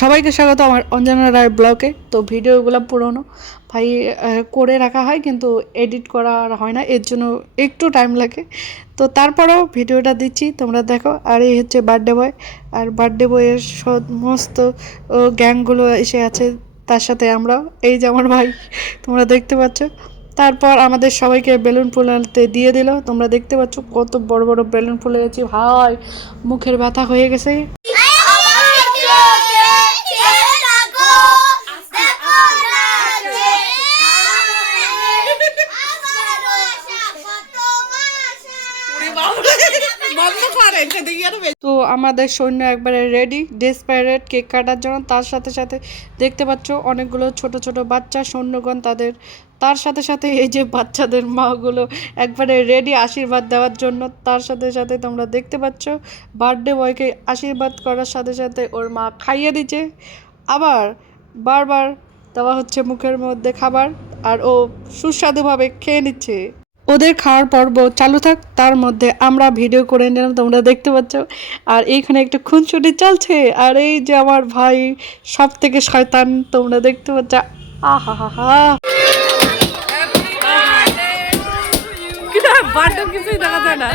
সবাইকে স্বাগত আমার অঞ্জনা রায় ব্লগে। তো ভিডিওগুলো পুরনো ভাই করে রাখা হয়, কিন্তু এডিট করা আর হয় না, এর জন্য একটু টাইম লাগে। তো তারপরেও ভিডিওটা দিচ্ছি, তোমরা দেখো। আর এই হচ্ছে বার্থডে বয়, আর বার্থডে বয়ের সমস্ত গ্যাংগুলো এসে আছে, তার সাথে আমরাও। এই যে আমার ভাই, তোমরা দেখতে পাচ্ছ। তারপর আমাদের সবাইকে বেলুন ফুলাতে দিয়ে দিল, তোমরা দেখতে পাচ্ছ কত বড় বড় বেলুন ফুলে গেছি ভাই, মুখের ব্যথা হয়ে গেছে। তো আমাদের সৈন্য একবারে রেডি ডেসপারেট কেক কাটার জন্য। তার সাথে সাথে দেখতে পাচ্ছ অনেকগুলো ছোট ছোট বাচ্চা সৈন্যগণ, তার সাথে সাথে এই যে বাচ্চাদের মাগুলো একবারে রেডি আশীর্বাদ দেওয়ার জন্য। তার সাথে সাথে তোমরা দেখতে পাচ্ছ বার্থডে বয়কে আশীর্বাদ করার সাথে সাথে ওর মা খাইয়ে দিচ্ছে, আবার বারবার দেওয়া হচ্ছে মুখের মধ্যে খাবার, আর ও সুস্বাদুভাবে খেয়ে নিচ্ছে। ওদের খাওয়ার পর্ব চালু থাক, তার মধ্যে আমরা ভিডিও করে নিলাম, তোমরা দেখতে পাচ্ছ। আর এইখানে একটু খুনসুটি চলছে, আর এই যে আমার ভাই সব থেকে শয়তান, তোমরা দেখতে পাচ্ছ। আহা হা হা, কিছুই দেখা যায় না।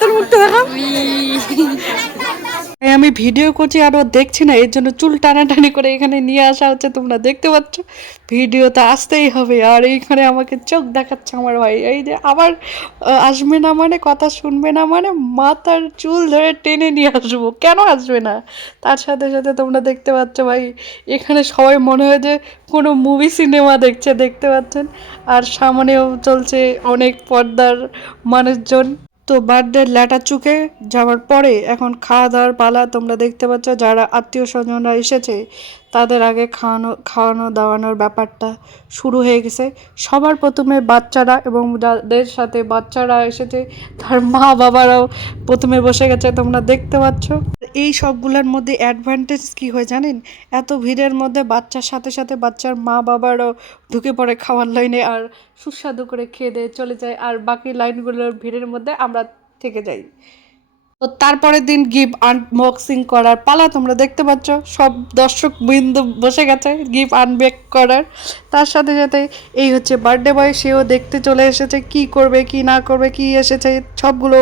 তোর মুখটা দেখা। আমি ভিডিও করছি আর ও দেখছি না, এর জন্য চুল টানাটানি করে এখানে নিয়ে আসা হচ্ছে, তোমরা দেখতে পাচ্ছ। ভিডিওতে আসতেই হবে। আর এইখানে আমাকে চোখ দেখাচ্ছে আমার ভাই, এই যে আবার আসবে না মানে, কথা শুনবে না মানে, মাথার চুল ধরে টেনে নিয়ে আসবো, কেন আসবে না। তার সাথে সাথে তোমরা দেখতে পাচ্ছ ভাই, এখানে সবাই মনে হয় যে কোনো মুভি সিনেমা দেখছে, দেখতে পাচ্ছেন। আর সামনেও চলছে অনেক পর্দার মানুষজন। তো বার্থডে ল্যাটা চুকে যাওয়ার পরে এখন খাওয়া দাওয়ার পালা, তোমরা দেখতে পাচ্ছ। যারা আত্মীয় স্বজনরা এসেছে তাদের আগে খাওয়ানো দাওয়ানোর ব্যাপারটা শুরু হয়ে গেছে। সবার প্রথমে বাচ্চারা, এবং যাদের সাথে বাচ্চারা এসেছে তার মা বাবারাও প্রথমে বসে গেছে, তোমরা দেখতে পাচ্ছ। এই সবগুলোর মধ্যে অ্যাডভান্টেজ কি হয় জানেন, এত ভিড়ের মধ্যে বাচ্চার সাথে সাথে বাচ্চার মা বাবারাও ঢুকে পড়ে খাওয়ার লাইনে, আর সুস্বাদু করে খেয়ে দিয়ে চলে যায়, আর বাকি লাইনগুলোর ভিড়ের মধ্যে আমরা থেকে যাই। তো তারপরের দিন গিফট আনবক্সিং করার পালা, তোমরা দেখতে পাচ্ছ সব দর্শক বিন্দু বসে গেছে গিফট আনবেক করার। তার সাথে সাথে এই হচ্ছে বার্থডে বয়, সেও দেখতে চলে এসেছে কি করবে কি না করবে, কি এসেছে সবগুলো